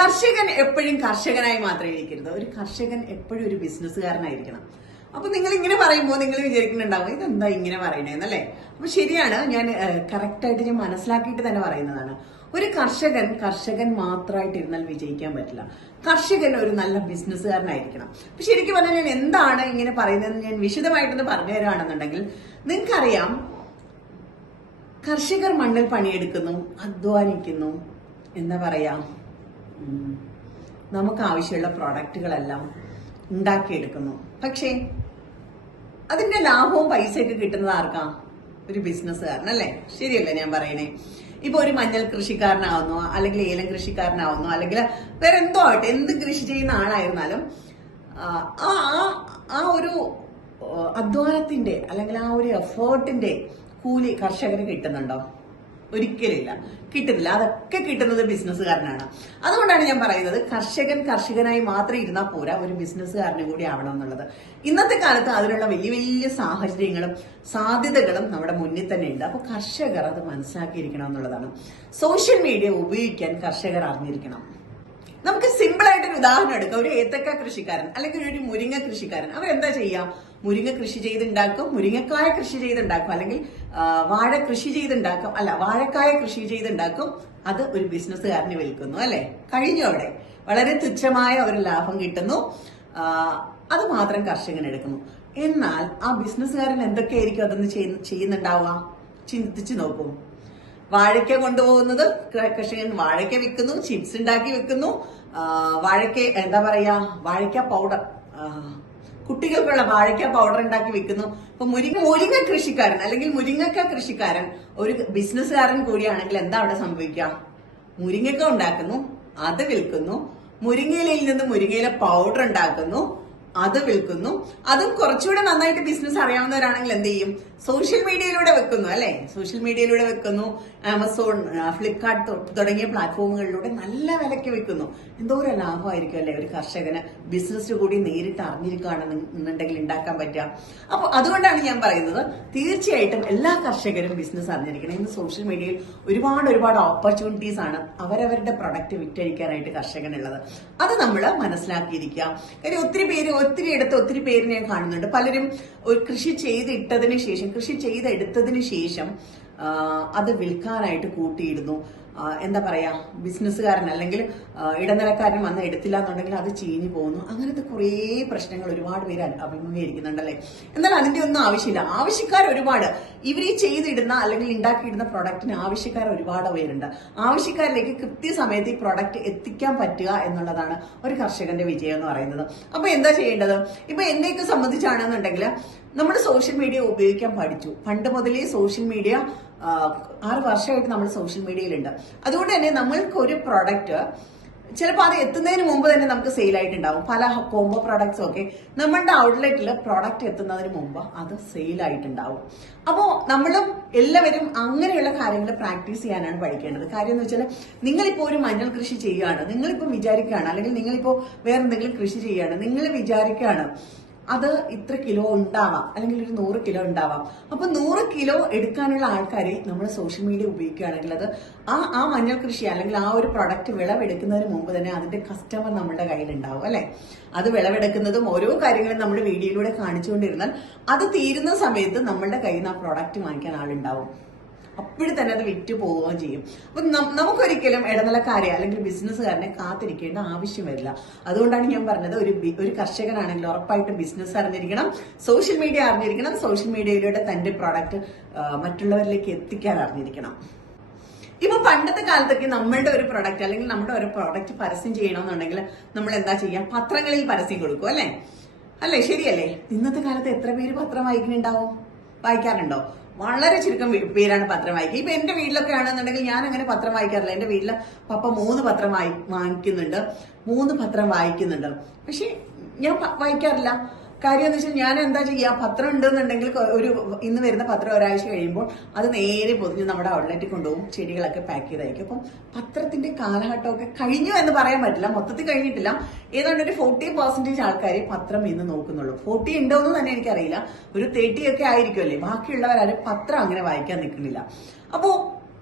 കർഷകൻ എപ്പോഴും കർഷകനായി മാത്രമേ ഇരിക്കരുത്. ഒരു കർഷകൻ എപ്പോഴും ഒരു ബിസിനസ്സുകാരനായിരിക്കണം. അപ്പൊ നിങ്ങൾ ഇങ്ങനെ പറയുമ്പോൾ നിങ്ങൾ വിചാരിക്കുന്നുണ്ടാവും ഇതെന്താ ഇങ്ങനെ പറയണേന്നല്ലേ അപ്പൊ ശരിയാണ് ഞാൻ കറക്റ്റായിട്ട് ഞാൻ മനസ്സിലാക്കിയിട്ട് തന്നെ പറയുന്നതാണ്. ഒരു കർഷകൻ കർഷകൻ മാത്രമായിട്ട് ഇരുന്നാൽ വിജയിക്കാൻ പറ്റില്ല. കർഷകൻ ഒരു നല്ല ബിസിനസ്സുകാരനായിരിക്കണം. അപ്പൊ ശരിക്കും പറഞ്ഞാൽ ഞാൻ എന്താണ് ഇങ്ങനെ പറയുന്നതെന്ന് ഞാൻ വിശദമായിട്ടൊന്ന് പറഞ്ഞു തരാണെന്നുണ്ടെങ്കിൽ നിങ്ങൾക്കറിയാം കർഷകർ മണ്ണിൽ പണിയെടുക്കുന്നു അധ്വാനിക്കുന്നു എന്താ പറയാ? നമുക്ക് ആവശ്യമുള്ള പ്രോഡക്റ്റുകളെല്ലാം ഉണ്ടാക്കിയെടുക്കുന്നു. പക്ഷേ അതിന്റെ ലാഭവും പൈസയൊക്കെ കിട്ടുന്നത് ആർക്കാ? ഒരു ബിസിനസ്സുകാരനല്ലേ? ശരിയല്ലേ ഞാൻ പറയണേ. ഇപ്പൊ ഒരു മഞ്ഞൾ കൃഷിക്കാരനാവുന്നു അല്ലെങ്കിൽ ഏലം കൃഷിക്കാരനാവുന്നു അല്ലെങ്കിൽ വേറെ എന്തോ ആവട്ടെ എന്ത് കൃഷി ചെയ്യുന്ന ആളായിരുന്നാലും ആ ആ- ഒരു അധ്വാനത്തിന്റെ അല്ലെങ്കിൽ ആ ഒരു എഫേർട്ടിന്റെ കൂലി കർഷകന് കിട്ടുന്നുണ്ടോ? ഒരിക്കലില്ല. കിട്ടുന്നില്ല. അതൊക്കെ കിട്ടുന്നത് ബിസിനസ്സുകാരനാണ്. അതുകൊണ്ടാണ് ഞാൻ പറയുന്നത് കർഷകൻ കർഷകനായി മാത്രം ഇരുന്നാൽ പോരാ ഒരു ബിസിനസ്സുകാരനും കൂടി ആവണം എന്നുള്ളത്. ഇന്നത്തെ കാലത്ത് അതിനുള്ള വലിയ വലിയ സാഹചര്യങ്ങളും സാധ്യതകളും നമ്മുടെ മുന്നിൽ തന്നെ ഉണ്ട്. അപ്പോൾ കർഷകർ അത് മനസ്സിലാക്കിയിരിക്കണം എന്നുള്ളതാണ്. സോഷ്യൽ മീഡിയ ഉപയോഗിക്കാൻ കർഷകർ അറിഞ്ഞിരിക്കണം. നമുക്ക് സിമ്പിൾ ആയിട്ട് ഒരു ഉദാഹരണം എടുക്കാം. ഒരു ഏത്തക്ക കൃഷിക്കാരൻ അല്ലെങ്കിൽ ഒരു മുരിങ്ങ കൃഷിക്കാരൻ. അവരെന്താ ചെയ്യാ? മുരിങ്ങ കൃഷി ചെയ്തുണ്ടാക്കും മുരിങ്ങക്കായ കൃഷി ചെയ്തുണ്ടാക്കും അല്ലെങ്കിൽ വാഴ കൃഷി ചെയ്തുണ്ടാക്കും അല്ല വാഴക്കായ കൃഷി ചെയ്തുണ്ടാക്കും അത് ഒരു ബിസിനസ്സുകാരന് വിൽക്കുന്നു അല്ലെ? കഴിഞ്ഞു അവിടെ. വളരെ തുച്ഛമായ ഒരു ലാഭം കിട്ടുന്നു. അത് മാത്രം കർഷകൻ എടുക്കുന്നു. എന്നാൽ ആ ബിസിനസ്സുകാരൻ എന്തൊക്കെയായിരിക്കും അതൊന്ന് ചെയ്യുന്ന- ചെയ്യുന്നുണ്ടാവുക? ചിന്തിച്ചു നോക്കും. വാഴയ്ക്ക കൊണ്ടുപോകുന്നത് കർഷകൻ വാഴയ്ക്ക വിൽക്കുന്നു ചിപ്സ് ഉണ്ടാക്കി വിൽക്കുന്നു. വാഴയ്ക്ക എന്താ പറയാ? വാഴയ്ക്ക പൗഡർ കുട്ടികൾക്കുള്ള വാഴയ്ക്ക പൗഡർ ഉണ്ടാക്കി വിൽക്കുന്നു. അപ്പൊ മുരിങ്ങ മുരിങ്ങ കൃഷിക്കാരൻ അല്ലെങ്കിൽ മുരിങ്ങക്ക കൃഷിക്കാരൻ ഒരു ബിസിനസ്സുകാരൻ കൂടിയാണെങ്കിൽ എന്താ അവിടെ സംഭവിക്കുക? മുരിങ്ങക്ക ഉണ്ടാക്കുന്നു അത് വിൽക്കുന്നു. മുരിങ്ങയിലയിൽ നിന്ന് മുരിങ്ങയിലെ പൗഡർ ഉണ്ടാക്കുന്നു. അത് വിൽക്കുന്നു. അതും കുറച്ചുകൂടെ നന്നായിട്ട് ബിസിനസ് അറിയാവുന്നവരാണെങ്കിൽ എന്ത് ചെയ്യും? സോഷ്യൽ മീഡിയയിലൂടെ വെക്കുന്നു അല്ലെ? സോഷ്യൽ മീഡിയയിലൂടെ വെക്കുന്നു. ആമസോൺ ഫ്ലിപ്കാർട്ട് തുടങ്ങിയ പ്ലാറ്റ്ഫോമുകളിലൂടെ നല്ല വിലയ്ക്ക് വെക്കുന്നു എന്തോ ഒരു ലാഭമായിരിക്കും അല്ലെ ഒരു കർഷകന് ബിസിനസ് കൂടി നേരിട്ട് അറിഞ്ഞിരിക്കുകയാണെന്നുണ്ടെങ്കിൽ ഉണ്ടാക്കാൻ പറ്റുക. അപ്പൊ അതുകൊണ്ടാണ് ഞാൻ പറയുന്നത് തീർച്ചയായിട്ടും എല്ലാ കർഷകരും ബിസിനസ് അറിഞ്ഞിരിക്കണം. ഇന്ന് സോഷ്യൽ മീഡിയയിൽ ഒരുപാട് ഒരുപാട് ഓപ്പർച്യൂണിറ്റീസ് ആണ് അവരവരുടെ പ്രൊഡക്റ്റ് വിറ്റഴിക്കാനായിട്ട് കർഷകനുള്ളത്. അത് നമ്മൾ മനസ്സിലാക്കിയിരിക്കുക. കാര്യം ഒത്തിരി പേര് ഒത്തിരി ഇടത്ത് ഒത്തിരി പേര് ഞാൻ കാണുന്നുണ്ട്. പലരും ഒരു കൃഷി ചെയ്തിട്ടതിന് ശേഷം കൃഷി ചെയ്തെടുത്തതിന് ശേഷം അത് വിൽക്കാനായിട്ട് കൂട്ടിയിടുന്നു. എന്താ പറയാ ബിസിനസ്സുകാരൻ അല്ലെങ്കിൽ ഇടനിലക്കാരൻ വന്ന് എടുത്തില്ല എന്നുണ്ടെങ്കിൽ അത് ചീഞ്ഞു പോകുന്നു. അങ്ങനത്തെ കുറേ പ്രശ്നങ്ങൾ ഒരുപാട് പേര് അഭിമുഖീകരിക്കുന്നുണ്ടല്ലേ? എന്നാൽ അതിന്റെ ഒന്നും ആവശ്യമില്ല. ആവശ്യക്കാർ ഒരുപാട്. ഇവർ ഈ ചെയ്തിടുന്ന അല്ലെങ്കിൽ ഉണ്ടാക്കിയിടുന്ന പ്രൊഡക്റ്റിന് ആവശ്യക്കാർ ഒരുപാട് പേരുണ്ട്. ആവശ്യക്കാരിലേക്ക് കൃത്യസമയത്ത് ഈ പ്രൊഡക്റ്റ് എത്തിക്കാൻ പറ്റുക എന്നുള്ളതാണ് ഒരു കർഷകന്റെ വിജയം എന്ന് പറയുന്നത്. അപ്പൊ എന്താ ചെയ്യേണ്ടത്? ഇപ്പൊ എന്നെയൊക്കെ സംബന്ധിച്ചാണെന്നുണ്ടെങ്കിൽ നമ്മൾ സോഷ്യൽ മീഡിയ ഉപയോഗിക്കാൻ പഠിച്ചു. പണ്ട് മുതലേ സോഷ്യൽ മീഡിയ ആറ് വർഷമായിട്ട് നമ്മൾ സോഷ്യൽ മീഡിയയിലുണ്ട് അതുകൊണ്ട് തന്നെ നമ്മൾക്ക് ഒരു പ്രൊഡക്റ്റ് ചിലപ്പോൾ അത് എത്തുന്നതിന് മുമ്പ് തന്നെ നമുക്ക് സെയിൽ ആയിട്ടുണ്ടാവും. പല കോംബോ പ്രോഡക്ട്സും ഒക്കെ നമ്മളുടെ ഔട്ട്ലെറ്റിൽ പ്രോഡക്റ്റ് എത്തുന്നതിന് മുമ്പ് അത് സെയിൽ ആയിട്ടുണ്ടാവും. അപ്പോൾ നമ്മളും എല്ലാവരും അങ്ങനെയുള്ള കാര്യങ്ങൾ പ്രാക്ടീസ് ചെയ്യാനാണ് പഠിക്കേണ്ടത്. കാര്യം എന്ന് വെച്ചാൽ നിങ്ങളിപ്പോൾ ഒരു മഞ്ഞൾ കൃഷി ചെയ്യുകയാണ്. നിങ്ങളിപ്പോൾ വിചാരിക്കുകയാണ്. അല്ലെങ്കിൽ നിങ്ങളിപ്പോൾ വേറെ എന്തെങ്കിലും കൃഷി ചെയ്യുകയാണ്. നിങ്ങൾ വിചാരിക്കുകയാണ് അത് ഇത്ര കിലോ ഉണ്ടാവാം. അല്ലെങ്കിൽ ഒരു നൂറ് കിലോ ഉണ്ടാവാം. അപ്പൊ നൂറ് കിലോ എടുക്കാനുള്ള ആൾക്കാരെ നമ്മൾ സോഷ്യൽ മീഡിയ ഉപയോഗിക്കുകയാണെങ്കിൽ അത് ആ ആ മഞ്ഞൾ കൃഷി അല്ലെങ്കിൽ ആ ഒരു പ്രൊഡക്റ്റ് വിളവെടുക്കുന്നതിന് മുമ്പ് തന്നെ അതിന്റെ കസ്റ്റമർ നമ്മുടെ കയ്യിലുണ്ടാവും അല്ലെ? അത് വിളവെടുക്കുന്നതും ഓരോ കാര്യങ്ങളും നമ്മുടെ വീഡിയോയിലൂടെ കാണിച്ചുകൊണ്ടിരുന്നാൽ അത് തീരുന്ന സമയത്ത് നമ്മളുടെ കയ്യിൽ നിന്ന് ആ പ്രൊഡക്റ്റ് വാങ്ങിക്കാൻ ആളുണ്ടാവും. അപ്പോഴും തന്നെ അത് വിറ്റ് പോവുകയും ചെയ്യും. അപ്പൊ നമുക്കൊരിക്കലും ഇടനിലക്കാരെ അല്ലെങ്കിൽ ബിസിനസ്സുകാരനെ കാത്തിരിക്കേണ്ട ആവശ്യം വരില്ല. അതുകൊണ്ടാണ് ഞാൻ പറഞ്ഞത് ഒരു ഒരു കർഷകനാണെങ്കിൽ ഉറപ്പായിട്ടും ബിസിനസ് അറിഞ്ഞിരിക്കണം സോഷ്യൽ മീഡിയ അറിഞ്ഞിരിക്കണം സോഷ്യൽ മീഡിയയിലൂടെ തന്റെ പ്രോഡക്റ്റ് മറ്റുള്ളവരിലേക്ക് എത്തിക്കാൻ അറിഞ്ഞിരിക്കണം. ഇപ്പൊ പണ്ടത്തെ കാലത്തൊക്കെ നമ്മളുടെ ഒരു പ്രൊഡക്റ്റ് അല്ലെങ്കിൽ നമ്മുടെ ഒരു പ്രോഡക്റ്റ് പരസ്യം ചെയ്യണമെന്നുണ്ടെങ്കിൽ നമ്മൾ എന്താ ചെയ്യാം പത്രങ്ങളിൽ പരസ്യം കൊടുക്കും അല്ലേ? അല്ലേ? ശരിയല്ലേ? ഇന്നത്തെ കാലത്ത് എത്ര പേര് പത്രം വായിക്കുന്നുണ്ടാവും? വായിക്കാറുണ്ടോ? വളരെ ചുരുക്കം പേരാണ് പത്രം വായിക്കുക. ഇപ്പൊ എന്റെ വീട്ടിലൊക്കെ ആണെന്നുണ്ടെങ്കിൽ ഞാൻ അങ്ങനെ പത്രം വായിക്കാറില്ല. എന്റെ വീട്ടിൽ പപ്പ മൂന്ന് പത്രം വായി വാങ്ങിക്കുന്നുണ്ട്. മൂന്ന് പത്രം വായിക്കുന്നുണ്ട്. പക്ഷെ ഞാൻ വായിക്കാറില്ല. കാര്യം എന്ന് വെച്ചാൽ ഞാൻ എന്താ ചെയ്യാ? പത്രം ഉണ്ടെന്നുണ്ടെങ്കിൽ ഒരു ഇന്ന് വരുന്ന പത്രം ഒരാഴ്ച കഴിയുമ്പോൾ അത് നേരെ പൊതിഞ്ഞ് നമ്മുടെ ഔട്ട്ലെറ്റിൽ കൊണ്ടുപോകും. ചെടികളൊക്കെ പാക്ക് ചെയ്തായിരിക്കും അപ്പം പത്രത്തിന്റെ കാലഘട്ടമൊക്കെ കഴിഞ്ഞു എന്ന് പറയാൻ പറ്റില്ല. മൊത്തത്തിൽ കഴിഞ്ഞിട്ടില്ല. ഏതാണ്ട് ഒരു ഫോർട്ടി പെർസെന്റേജ് ആൾക്കാരെ പത്രം ഇന്ന് നോക്കുന്നുള്ളൂ. ഫോർട്ടി ഉണ്ടോ എന്ന് തന്നെ എനിക്കറിയില്ല. ഒരു തേർട്ടി ഒക്കെ ആയിരിക്കുമല്ലേ ബാക്കിയുള്ളവരാരും പത്രം അങ്ങനെ വായിക്കാൻ നിൽക്കുന്നില്ല. അപ്പോ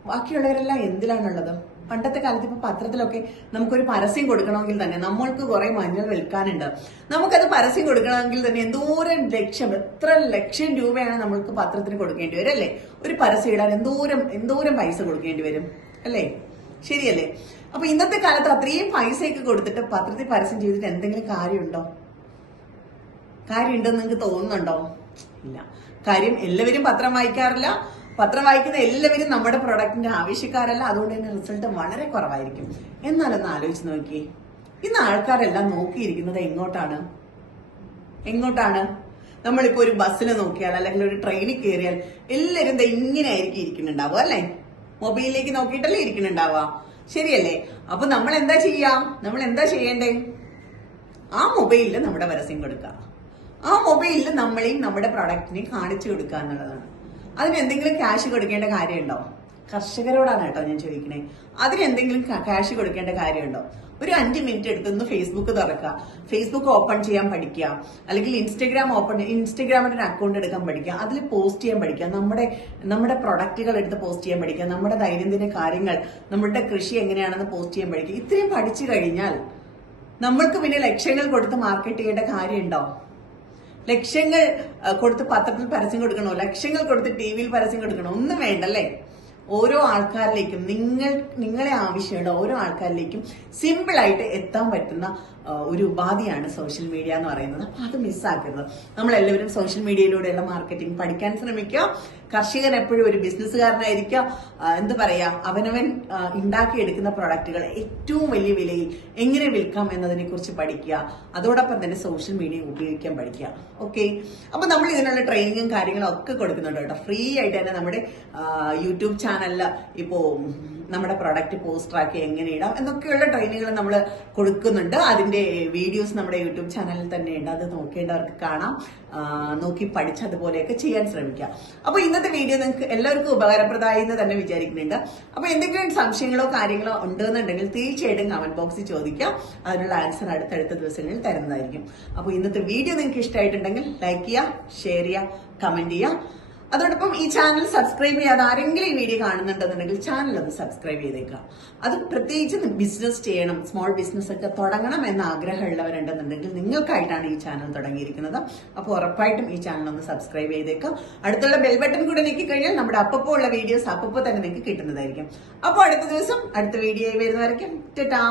ബാക്കിയുള്ളവരെല്ലാം എന്തിലാണുള്ളത്? പണ്ടത്തെ കാലത്ത് ഇപ്പൊ പത്രത്തിലൊക്കെ നമുക്കൊരു പരസ്യം കൊടുക്കണമെങ്കിൽ തന്നെ നമ്മൾക്ക് കുറെ മഞ്ഞൾ വിൽക്കാനുണ്ട്. നമുക്കത് പരസ്യം കൊടുക്കണമെങ്കിൽ തന്നെ എന്തോരം ലക്ഷം എത്ര ലക്ഷം രൂപയാണ് നമ്മൾക്ക് പത്രത്തിന് കൊടുക്കേണ്ടി വരും അല്ലേ? ഒരു പരസ്യം ഇടാൻ എന്തോരം എന്തോരം പൈസ കൊടുക്കേണ്ടി വരും അല്ലേ? ശരിയല്ലേ? അപ്പൊ ഇന്നത്തെ കാലത്ത് അത്രയും പൈസയൊക്കെ കൊടുത്തിട്ട് പത്രത്തിൽ പരസ്യം ചെയ്തിട്ട് എന്തെങ്കിലും കാര്യമുണ്ടോ? കാര്യമുണ്ടെന്ന് നിങ്ങൾക്ക് തോന്നുന്നുണ്ടോ? ഇല്ല. കാര്യം എല്ലാവരും പത്രം വായിക്കാറില്ല. പത്രം വായിക്കുന്ന എല്ലാവരും നമ്മുടെ പ്രൊഡക്റ്റിന്റെ ആവശ്യക്കാരല്ല. അതുകൊണ്ട് തന്നെ റിസൾട്ട് വളരെ കുറവായിരിക്കും. എന്നാലൊന്ന് ആലോചിച്ച് നോക്കിയേ. ഇന്ന് ആൾക്കാരെല്ലാം നോക്കിയിരിക്കുന്നത് എങ്ങോട്ടാണ്? എങ്ങോട്ടാണ്? നമ്മളിപ്പോ ഒരു ബസ്സിൽ നോക്കിയാൽ അല്ലെങ്കിൽ ഒരു ട്രെയിനിൽ കയറിയാൽ എല്ലാവരും ഇങ്ങനെ ആയിരിക്കും ഇരിക്കുന്നുണ്ടാവുക അല്ലേ? മൊബൈലിലേക്ക് നോക്കിയിട്ടല്ലേ ഇരിക്കുന്നുണ്ടാവുക. ശരിയല്ലേ? അപ്പൊ നമ്മൾ എന്താ ചെയ്യാം? നമ്മൾ എന്താ ചെയ്യണ്ടേ? ആ മൊബൈലിൽ നമ്മുടെ പരസ്യം കൊടുക്കുക. ആ മൊബൈലിൽ നമ്മളെയും നമ്മുടെ പ്രൊഡക്റ്റിനെയും കാണിച്ചു കൊടുക്കുക എന്നുള്ളതാണ്. അതിന് എന്തെങ്കിലും ക്യാഷ് കൊടുക്കേണ്ട കാര്യമുണ്ടോ? കർഷകരോടാണ് കേട്ടോ ഞാൻ ചോദിക്കണേ. അതിന് എന്തെങ്കിലും ക്യാഷ് കൊടുക്കേണ്ട കാര്യമുണ്ടോ? ഒരു അഞ്ച് മിനിറ്റ് എടുത്ത് എടുത്തൊന്ന് ഫേസ്ബുക്ക് തുറക്കുക. ഫേസ്ബുക്ക് ഓപ്പൺ ചെയ്യാൻ പഠിക്കുക. അല്ലെങ്കിൽ ഇൻസ്റ്റഗ്രാം ഓപ്പൺ ഇൻസ്റ്റഗ്രാമിന്റെ ഒരു അക്കൗണ്ട് എടുക്കാൻ പഠിക്കുക. അതിൽ പോസ്റ്റ് ചെയ്യാൻ പഠിക്കുക. നമ്മുടെ നമ്മുടെ പ്രൊഡക്റ്റുകൾ എടുത്ത് പോസ്റ്റ് ചെയ്യാൻ പഠിക്കുക. നമ്മുടെ ദൈനംദിന കാര്യങ്ങൾ നമ്മുടെ കൃഷി എങ്ങനെയാണെന്ന് പോസ്റ്റ് ചെയ്യാൻ പഠിക്കുക. ഇത്രയും പഠിച്ചു കഴിഞ്ഞാൽ നമ്മൾക്ക് പിന്നെ ലക്ഷ്യങ്ങൾ കൊടുത്ത് മാർക്കറ്റ് ചെയ്യേണ്ട കാര്യമുണ്ടോ? ലക്ഷങ്ങൾ ആ, കൊടുത്ത് പത്രത്തിൽ പരസ്യം കൊടുക്കണോ? ലക്ഷ്യങ്ങൾ കൊടുത്ത് ടി വിയിൽ പരസ്യം കൊടുക്കണോ? ഒന്നും വേണ്ടല്ലേ ഓരോ ആൾക്കാരിലേക്കും നിങ്ങൾ നിങ്ങളെ ആവശ്യമുള്ള ഓരോ ആൾക്കാരിലേക്കും സിമ്പിളായിട്ട് എത്താൻ പറ്റുന്ന ഒരു ഉപാധിയാണ് സോഷ്യൽ മീഡിയ എന്ന് പറയുന്നത്. അപ്പൊ അത് മിസ്സാക്കരുത് നമ്മളെല്ലാവരും സോഷ്യൽ മീഡിയയിലൂടെയുള്ള മാർക്കറ്റിംഗ് പഠിക്കാൻ ശ്രമിക്കുക. കർഷകൻ എപ്പോഴും ഒരു ബിസിനസ്സുകാരനായിരിക്കുക എന്ത് പറയാ അവനവൻ ഉണ്ടാക്കിയെടുക്കുന്ന പ്രൊഡക്റ്റുകൾ ഏറ്റവും വലിയ വിലയിൽ എങ്ങനെ വിൽക്കാം എന്നതിനെ കുറിച്ച് പഠിക്കുക. അതോടൊപ്പം തന്നെ സോഷ്യൽ മീഡിയ ഉപയോഗിക്കാൻ പഠിക്കുക. ഓക്കെ അപ്പൊ നമ്മൾ ഇതിനുള്ള ട്രെയിനിങ്ങും കാര്യങ്ങളും ഒക്കെ കൊടുക്കുന്നുണ്ട് കേട്ടോ. ഫ്രീ ആയിട്ട് തന്നെ നമ്മുടെ യൂട്യൂബ് ചാനലിൽ ഇപ്പോ നമ്മുടെ പ്രൊഡക്റ്റ് പോസ്റ്റർ ആക്കി എങ്ങനെ ഇടാം എന്നൊക്കെയുള്ള ട്രെയിനിങ്ങൾ നമ്മൾ കൊടുക്കുന്നുണ്ട്. അതിന്റെ വീഡിയോസ് നമ്മുടെ യൂട്യൂബ് ചാനലിൽ തന്നെ ഉണ്ട്. അത് നോക്കേണ്ടവർക്ക് കാണാം. നോക്കി പഠിച്ച് അതുപോലെയൊക്കെ ചെയ്യാൻ ശ്രമിക്കാം. അപ്പൊ ഇന്നത്തെ വീഡിയോ നിങ്ങൾക്ക് എല്ലാവർക്കും ഉപകാരപ്രദമായി എന്ന് തന്നെ വിചാരിക്കുന്നുണ്ട്. അപ്പൊ എന്തെങ്കിലും സംശയങ്ങളോ കാര്യങ്ങളോ ഉണ്ടെന്നുണ്ടെങ്കിൽ തീർച്ചയായിട്ടും കമന്റ് ബോക്സിൽ ചോദിക്കാം. അതിനുള്ള ആൻസർ അടുത്തടുത്ത ദിവസങ്ങളിൽ തരുന്നതായിരിക്കും. അപ്പൊ ഇന്നത്തെ വീഡിയോ നിങ്ങൾക്ക് ഇഷ്ടമായിട്ടുണ്ടെങ്കിൽ ലൈക്ക് ചെയ്യുക ഷെയർ ചെയ്യുക കമന്റ് ചെയ്യുക. അതോടൊപ്പം ഈ ചാനൽ സബ്സ്ക്രൈബ് ചെയ്യാതെ ആരെങ്കിലും ഈ വീഡിയോ കാണുന്നുണ്ടെന്നുണ്ടെങ്കിൽ ചാനൽ ഒന്ന് സബ്സ്ക്രൈബ് ചെയ്തേക്കുക. അത് പ്രത്യേകിച്ച് ബിസിനസ് ചെയ്യണം സ്മോൾ ബിസിനസ് ഒക്കെ തുടങ്ങണം എന്ന ആഗ്രഹമുള്ളവരുണ്ടെന്നുണ്ടെങ്കിൽ നിങ്ങൾക്കായിട്ടാണ് ഈ ചാനൽ തുടങ്ങിയിരിക്കുന്നത്. അപ്പോൾ ഉറപ്പായിട്ടും ഈ ചാനൽ ഒന്ന് സബ്സ്ക്രൈബ് ചെയ്തേക്കുക. അടുത്തുള്ള ബെൽ ബട്ടൺ കൂടെ നീക്കി കഴിഞ്ഞാൽ നമ്മുടെ അപ്പപ്പോ ഉള്ള വീഡിയോസ് അപ്പപ്പോ തന്നെ നിങ്ങൾക്ക് കിട്ടുന്നതായിരിക്കും. അപ്പോൾ അടുത്ത ദിവസം അടുത്ത വീഡിയോ വരുന്നവരേക്കും. ടാ